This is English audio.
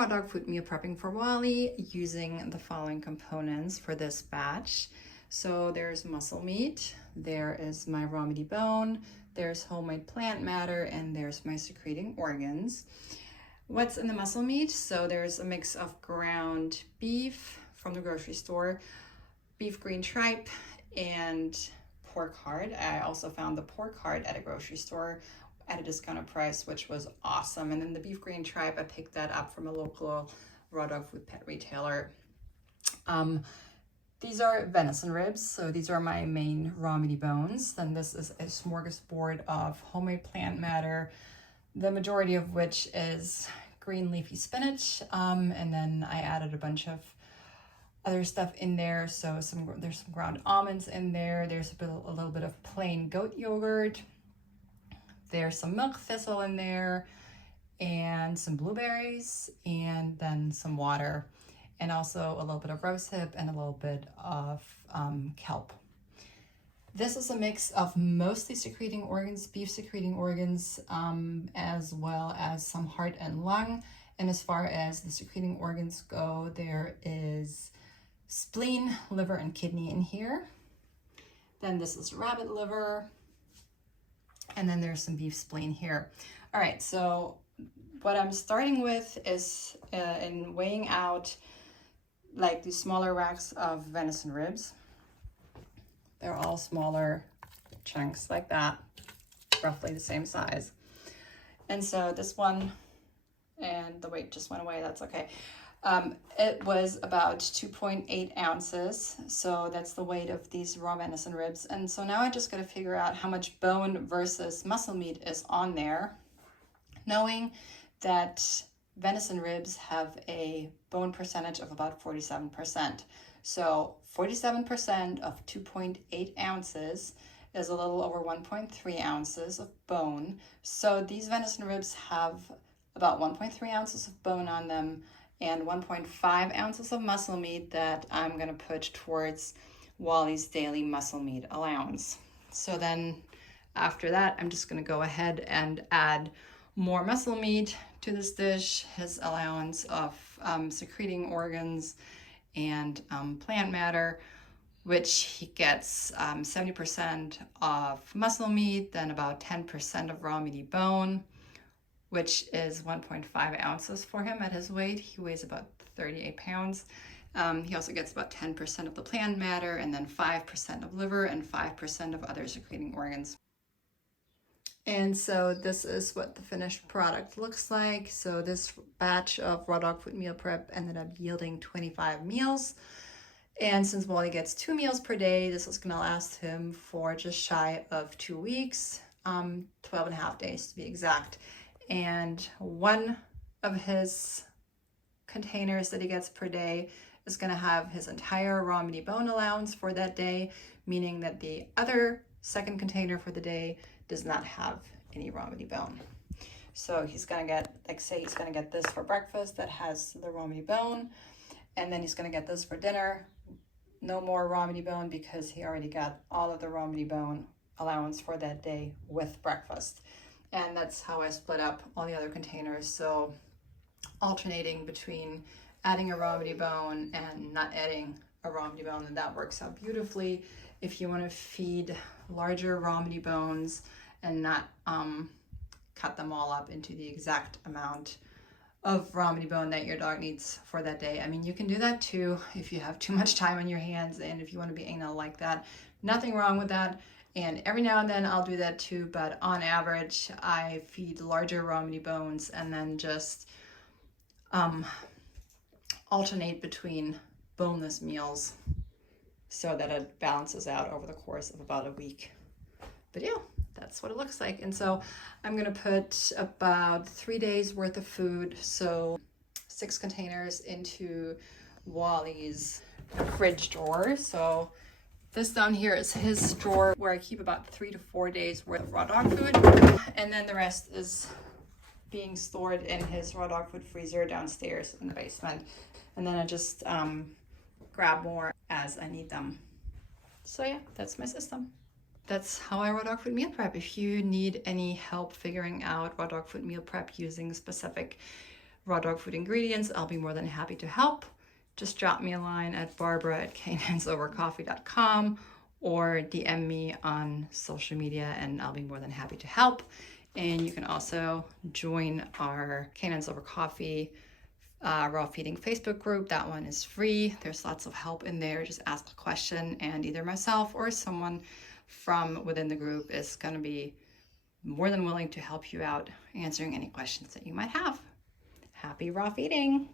raw dog food meal prepping for Wally using the following components for this batch. So there's muscle meat, there is my raw meaty bone, there's homemade plant matter, and there's my secreting organs. What's in the muscle meat? So there's a mix of ground beef from the grocery store, beef green tripe, and pork heart. I also found the pork heart at a grocery store at a discounted price, which was awesome. And then the beef green tripe, I picked that up from a local raw dog food pet retailer. These are venison ribs, so these are my main raw meaty bones. Then this is a smorgasbord of homemade plant matter, the majority of which is green leafy spinach. And then I added a bunch of other stuff in there. So there's some ground almonds in there. There's a little bit of plain goat yogurt. There's some milk thistle in there and some blueberries and then some water and also a little bit of rose hip and a little bit of kelp. This is a mix of mostly secreting organs, beef secreting organs, as well as some heart and lung. And as far as the secreting organs go, there is spleen, liver, and kidney in here. Then this is rabbit liver. And then there's some beef spleen here. All right, so what I'm starting with is in weighing out like these smaller racks of venison ribs. They're all smaller chunks like that, roughly the same size. And so this one, and the weight just went away, that's okay. It was about 2.8 ounces. So that's the weight of these raw venison ribs. And so now I just got to figure out how much bone versus muscle meat is on there, knowing that venison ribs have a bone percentage of about 47%. So 47% of 2.8 ounces is a little over 1.3 ounces of bone. So these venison ribs have about 1.3 ounces of bone on them and 1.5 ounces of muscle meat that I'm gonna put towards Wally's daily muscle meat allowance. So then after that, I'm just gonna go ahead and add more muscle meat to this dish, his allowance of secreting organs and plant matter, which he gets 70% of muscle meat, then about 10% of raw meaty bone, which is 1.5 ounces for him at his weight. He weighs about 38 pounds. He also gets about 10% of the plant matter and then 5% of liver and 5% of other secreting organs. And so this is what the finished product looks like. So this batch of raw dog food meal prep ended up yielding 25 meals. And since Wally gets 2 meals per day, this is gonna last him for just shy of 2 weeks, 12 and a half days to be exact. And one of his containers that he gets per day is going to have his entire raw meaty bone allowance for that day, meaning that the other second container for the day does not have any raw meaty bone. So he's going to get, like say he's going to get this for breakfast that has the raw meaty bone, and then he's going to get this for dinner. No more raw meaty bone because he already got all of the raw meaty bone allowance for that day with breakfast. And that's how I split up all the other containers. So alternating between adding a raw meaty bone and not adding a raw meaty bone, and that works out beautifully. If you want to feed larger raw meaty bones and not cut them all up into the exact amount of raw meaty bone that your dog needs for that day. I mean, you can do that too if you have too much time on your hands and if you want to be anal like that. Nothing wrong with that. And every now and then I'll do that too, but on average, I feed larger raw meaty bones and then just alternate between boneless meals so that it balances out over the course of about a week. But yeah, that's what it looks like. And so I'm gonna put about 3 days worth of food, so 6 containers into Wally's fridge drawer. So this down here is his drawer where I keep about 3 to 4 days worth of raw dog food. And then the rest is being stored in his raw dog food freezer downstairs in the basement. And then I just grab more as I need them. So yeah, that's my system. That's how I raw dog food meal prep. If you need any help figuring out raw dog food meal prep using specific raw dog food ingredients, I'll be more than happy to help. Just drop me a line at barbara@canines-over-coffee.com or DM me on social media and I'll be more than happy to help. And you can also join our Canines Over Coffee raw feeding Facebook group. That one is free. There's lots of help in there. Just ask a question and either myself or someone from within the group is going to be more than willing to help you out answering any questions that you might have. Happy raw feeding!